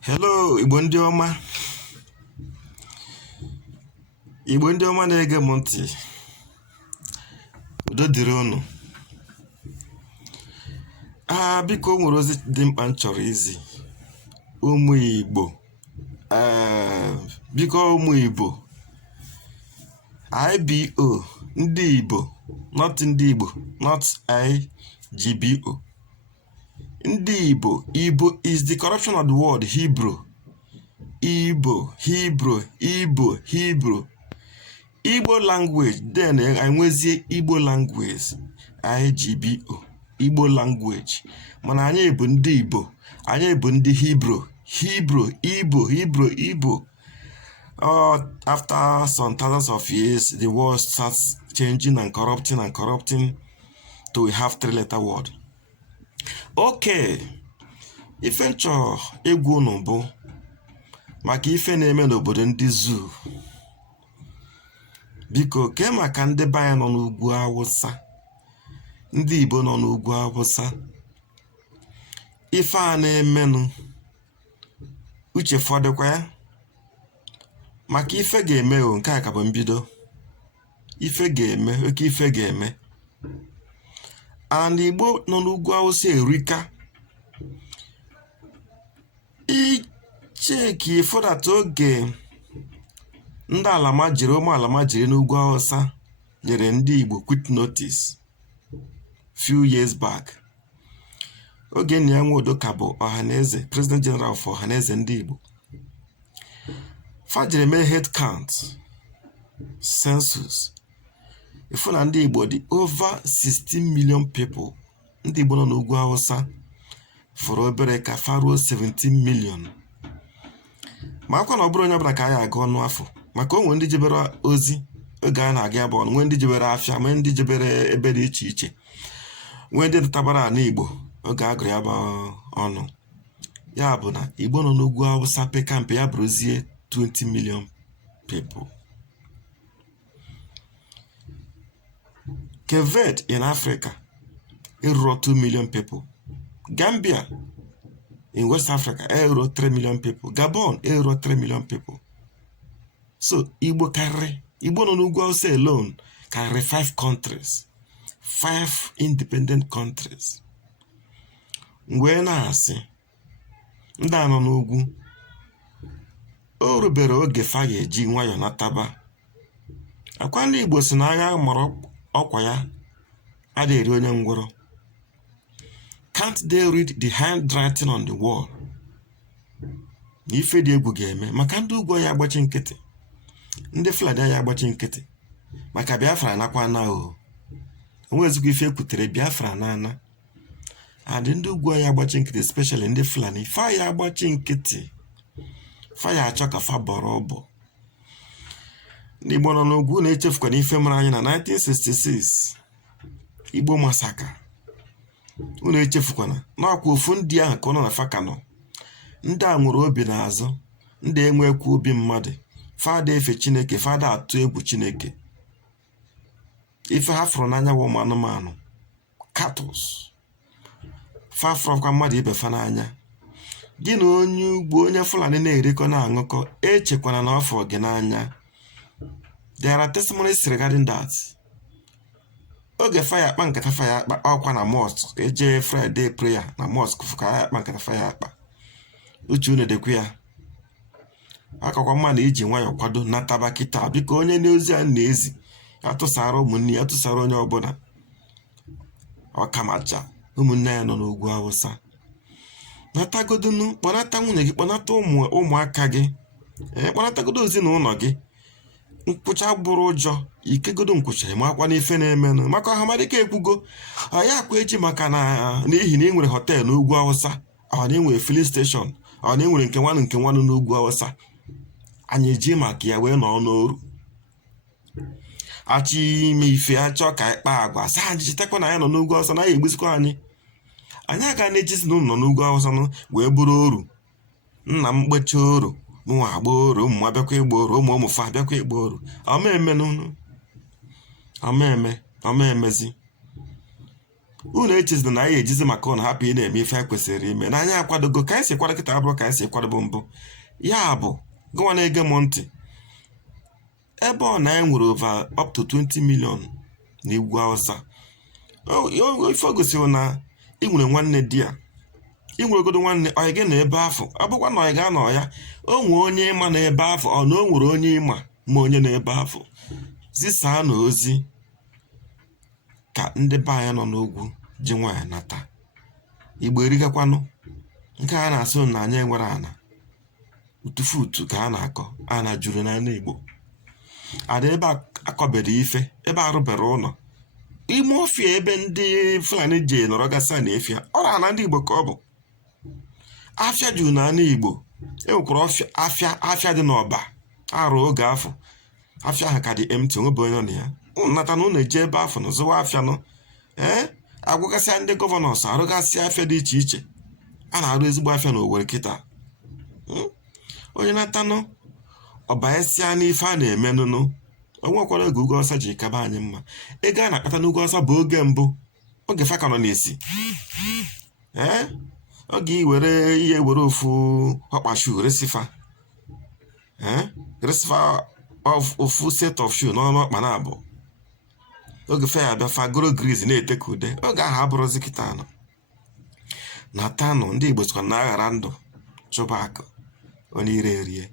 Hello, Igbo ndị ọma. Igbo ndị ọma na-ege m ntị. Udo dịrị unu. Biko nwere ozi dị mkpa m chọrọ izi. Ụmụ Igbo. Biko ụmụ Igbo. IBO, ndị Igbo, not ndị Igbo, not IGBO. Ndị Igbo. Igbo is the corruption of the word Hebrew. Igbo, Hebrew, Igbo, Hebrew. Igbo language, then enwezie Igbo language, IGBO, Igbo language. Mana anyị bụ ndị Igbo, anyị bụ ndị Hebrew, Hebrew, Igbo, Hebrew, Igbo. After some thousands of years, the word starts changing and corrupting to we have three-letter word. Okay, ife nchọ egwu unu bụ maka ife na-eme n'obodo ndị Zoo. Biko kee maka ndị be anyị nọ n'ugwu Awụsa, ndị Igbo nọ n'ugwu Awụsa. Ife a na-emenụ uche fọdụkwa ya maka ife ga-eme o, nke a ka bụ mbido. Ife ga-eme, oke ife ga-eme. And Igbo nọ n'ugwu Awụsa erika. Icheki fọdata oge ndị alamajiri, ụmụ alamajiri n'ugwu Awụsa nyere ndị Igbo quit notice few years back. Oge Nnia Nwodoka bụ Ọhaneze, President General for Ọhaneze ndị Igbo. Fajiri mee head count, census. Ifu na ndị Igbo dị over 16 million people. Ndị Igbo nọ n'ugwu Awụsa fọrọ obere ka faruo 17 million. Ma akwa na ọ bụrụ onye ọbụla ka anyị aga ọnụ afọ, maka onwe ndị jebere ozi oge a na-aga ebe ọnụ, nwee ndị jebere afịa, nwee ndị jebere ebe dị iche iche, nwee ndị tabara ala Igbo oge a gụrụ ya bụ ọnụ. Ya bụ na Igbo nọ n'ugwu Awụsa pekampe ya bụrụzie 20 million people. Kevet in Africa eruro 2 million people. Gambia in West Africa eruro 3 million people. Gabon eruro 3 million people. So Igbo karịrị, Igbo nọ n'ugwu Awụsa alone karịrị 5 countries, 5 independent countries. Mgbe na-asị ndị a nọ n'ugwu, o rubere oge fa ga-eji nwayọọ nataba. Akwa ndị Igbo si na agha mụrụ ọkwa ya adịghị eri onye ngwọrọ. Can't they read the handwriting on the wall? Na ife dị egwu ga-eme maka ndị ugwu ya agbachi nkịtị, ndị Fulani ya agbachi nkịtị, maka Biafra nakwa na o onwezikwa ife ekwutere Biafra na adị ndị ugwu ya agbachi nkịtị, especially ndị Fulani. Fa ya agbachi nkịtị, fa ya achọ ka fa bọrọ ọbọ. Ndị Igbo nọ n'ugwu na-echefukwa na ife mere anyị na 1966 Igbo masaka. Unu echefukwana n'ọkwa ofu ndị ahụ ka ọ nọ na faka nọ. Ndị a nwere obi n'azụ, ndị enwekwa obi mmadụ, fada efe Chineke, fada atụ egwu Chineke. Ife ha fụrụ n'anya bụ ụmụ anụmanụ, cattle. Fa fụrụkwa mmadụ ibe fa n'anya. Gị na onye ugwu, onye Fulani na-erikọ na-aṅụkọ, echekwana na ọ fụrụ gị n'anya. There are testimonies regarding that. Oge fire akpa nkata fire akpa ọkwa na mosque, eje Friday prayer na mosque fụka akpa nkata fire akpa. Uche unu dekwe ya. Akakwa mmadụ iji nwayọ kwado nataba kịta, biko onye n'ozi a na-ezi atụsara ụmụnne ya, atụsara onye ọbụla ọkamacha ụmụnne ya nọ n'ugwu Awụsa. Natagodunu, kpọnata nwunye gị, kpọnata ụmụaka gị, kpọnatagodo ezinụlọ gị. Nkwụcha bụrụ ụjọ, ikegodo nkwụcha makwa n'ife na-emenụ, maka ọhamadịka ekwugo ya akwa eji maka na n'ihi na ị nwere họteelụ n'ugwu Awụsa, ọ na enwere filling station, ọ na enwere nke nwanụ n'ugwu Awụsa. Anyị eji maka ya wee nọ n'oru achị ime ife, achọ ka anyị kpaa agwa sa anyị chetakwa na anyị nọ n'ugwu Awụsa, na anyị egbuzikwa anyị aga na-ejizi na ụlọ nọ n'ugwu Awụsa wee bụrụ oru. Nna m mkpecha oru, mụnwa agba oru, ụmụ abịakwa ịgba oru, ụmụ fa abịakwa ịgba oru. Ọma emezi. unu echezina na anyị ejizi maka ụnụ hapụ ị na-eme ife kwesịrị ime na anyị akwadogo ka anyị si kwado kịta abụrụ ka anyị si kwadobo mbụ. Ya bụ gụnwa na-ege m ntị, ebe ọ na anyị nwere over up to 20 million na Ugwu Awụsa, ife o gosiri na ị nwere nwanne di ya, ị nweregodo nwanne ọyị gị na ebe afọ, ọ bụkwa na ọyị ga nọ ya o nwee onye ịma na ebe afọ, ọ na o nwere onye ịma ma onye na ebe afọ, zisaa na ozi ka ndị be anyị nọ n'ugwu ji nwaanyị nata. Igbo erigakwanụ nke a na-asụ na anyị enwere ana utufutu ka a na-akọ, ana juru n'ala Igbo. Ada ebe akọbere ife, ebe arụbere ụlọ ime ọfịa ebe ndị Fulani ji nọrọ gasị na efia, ọ na ndị Igbo ka ọ bụ. Afịa juru n'ala Igbo, enwekwara afịa dị n'ọba arụ oge afọ, afịa ahụ ka dị empty, onwebe onye nọ na ya. Unu nata na unu eji ebe afọ na zụwa afịa nọ agwagasịa ndị gọvanọs arụgasịa afịa dị iche iche. A na-arụ ezigbo afịa na Owerri kịta. Onye natanụ ọbaesịa n'ife a na-eme nụnụ, onwekwara oge Ugwu Awụsa ji kaba anyị mma. Ego a na-akpata n'Ugwu Awụsa bụ oge mbụ, oge fa ka nọ n'esi oge iwere ihe were ofu ọkpashu resifa ofu set of shoe n'ọnụ ọkpa na abụọ, oge fe ya bịa fagoro griz na-ete ka ude. Oge ahụ abụrụzi kịta anọ na tanụ ndị Igbo sịkwa na aghara ndụ chụba akụ onye ire erie.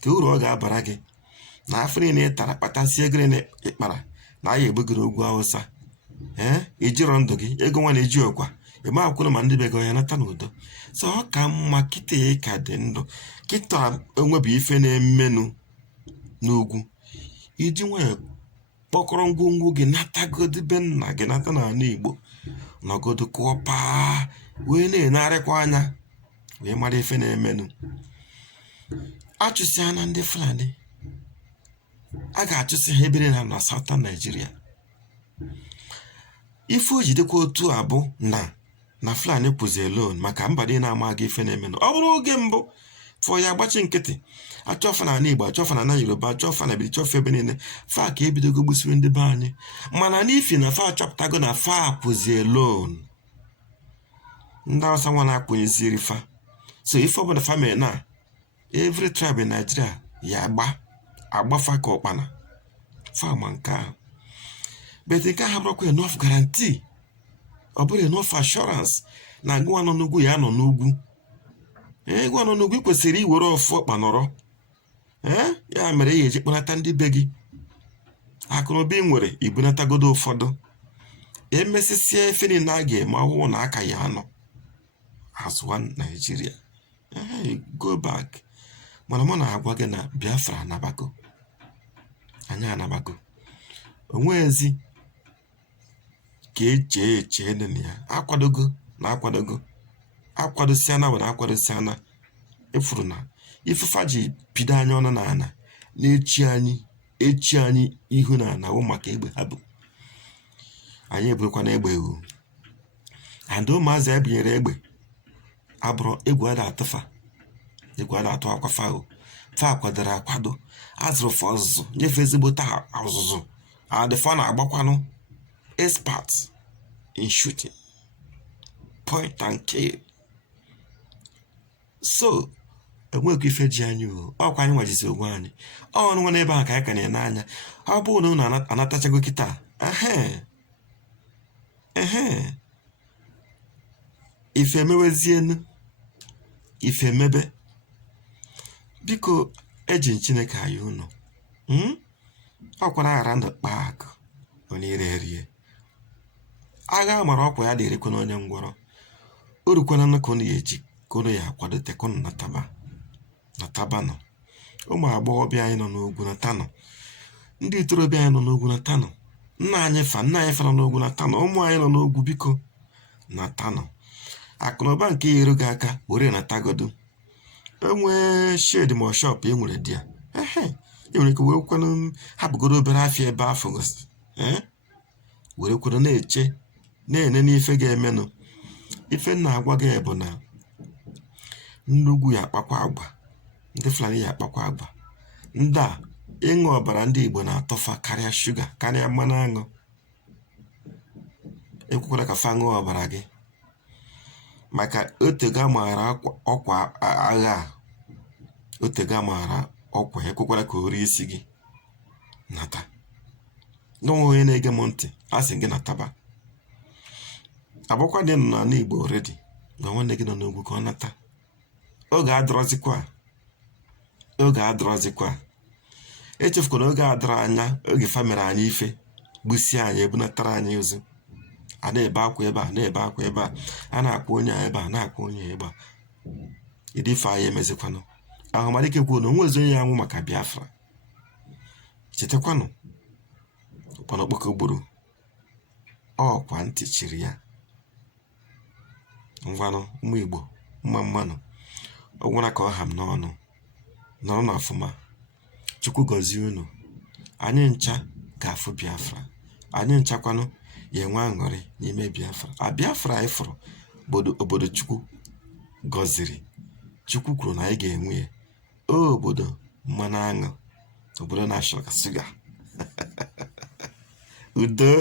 Ka uru ọ ga-abara gị na afọ niile ị tara kpatasị ego ịkpara na anyị egbugoro Ugwu Awụsa ijirọ ndụ gị, ego nwa na-eji ọkwa ịma akwụkwọ ma ndị be gị onye nata n'udo. So ọ ka mma kịta ị ka dị ndụ, kịta enwebu ife na-emenụ n'ugwu, iji nwee kpọkọrọ ngwongwo gị natagodo be nna gị, nata n'ala Igbo, nọgodo kụọ paa wee na-enarịkwa anya wee mara ife na-emenụ. Achụsịa na ndị Fulani, a ga-achụsị ha ebere na Southern Nigeria. Ife o jidekwa otu abụ na Fulani kwụzi alone maka mba dị na-amaghị ife na-emenụ. Ọ bụrụ oge mbụ fọ ya agbachi nkịtị, achọfa na Igbo, achọfa na Yoruba, achọfa na chọfa ebe niile, fa ka ebidogo gbusiri ndị be anyị. Mana n'ifi na fa achọpụtago na fa kwụzi alone, ndị Awụsa nwa na-akwụnyeziri fa. So ife ọbụla fa mere na every tribe in Nigeria ya agbafa ka ụkpana fa ma nke ahụ. But nke ahụ bụrụkwa enough guarantee, ọ bụrụ enough assurance na gụwa nọ n'ugwu ya nọ n'ugwu. Gwa nọ n'ugwu kwesịrị iwere ọfụ ọkpa nọrọ. Ya mere ya eji kpọnata ndị be gị akụnụba ị nwere ibunatagodo ụfọdụ. Emesịsịa efe niile a ga-eme ọhụụ na aka ya anọ as one Nigeria. Go back. Mana mụ na-agwa gị na Biafra anabago, anyị anabago. Onwezi ka eche dị na ya, akwadosiana were akwadosiana. Efuru na ifefa ji pido anya ọnụ na ana na-echi anyị ihu na ana wụ maka egbe ha bụ. Anyị eburukwa na egbe ewu, and ụmụazị anyị binyere egbe abụrụ egwu ada atụfa, egwu ada atụ akwa fa kwadoro akwado, azụrụ fa ọzụzụ, nyefe ezigbo taa ọzụzụ adịfa na-agbakwanụ expert in shooting, point and kill. So enwekwa ife ji anyị ọkwa anyị nwajizi ogwe anyị ọnụ nwa n'ebe ahụ ka anyị ka na-ene anya. Ọ bụrụ na unu anatachago kịta ife emewezienu, ife emebe, biko eji Chineke anyị unu ọkwa na aghara ndụ kpaa akụ onye ire erie. Agha mara ọkwa ya dịrịkwa n'onye ngwọrọ, o rukwana nụ ka unu ya eji ka unu ya akwadote ka unu nataba nọ. Ụmụ agbọghọbịa anyị nọ n'ugwu na tanọ, ndị itorobịa anyị nọ n'ugwu na tanọ, nna anyị fa nọ n'ugwu na tanọ, ụmụ anyị nọ n'ugwu biko na tanọ. Akụnụba nke ya eru gị aka were natagodo. Enwee shed ma shop e nwere di ya, enwere ike were kwanụ hapụgodo obere afịa ebe afọ gosi were kwado na-eche na-ene n'ife ga-emenụ. Ife nna agwa gị bụ na nnugwu ya akpakwa agwa, ndị Fulani ya akpakwa agwa. Ndị a ịṅụ ọbara ndị Igbo na-atọfa karịa shuga, karịa mmanụ aṅụ. ekwekwara ka fa ṅụọ ọbara gị, maka otega maara ọkwa agha, otega maara ọkwa, ekwekwara ka o rie isi gị. Nata. N'onwe onye na-ege m ntị, a sị gị nataba. Agbakwa dị nọ n'ala Igbo redi, gwa nwanne gị nọ n'ugwu ka ọ nata. Oge adọrọzikwa, oge adọrọzikwa. Echefukwana oge adọrọ anya, oge fa mere anyị ife, gbusie anyị, ebunatara anyị ozu. A na-ebe akwa ebe a, na-ebe akwa ebe a, a na-akwa onye a ebe a, na-akwa onye ebe a. Ịdị ife anyị emezikwanụ. Ahụmadike kwuo na onwe ezi onye ya nwụ maka Biafra. Chetakwanụ, ụkpana okpoko gburu, ọkwa ntị chiri ya. Ngwanụ ụmụ Igbo, mma mmanụ, ọ gwara ka ọ ha m n'ọnụ, nọrọ n'ọfụma. Chukwu gọzie unu. Anyị ncha ga-afụ Biafra. Anyị nchakwanụ ya enwe aṅụrị n'ime Biafra. A Biafra anyị fụrụ bụ obodo Chukwu gọziri. Chukwu kwuru na anyị ga-enwe ya. Obodo mmanụ aṅụ, obodo na-ashọ ka suga. Udo.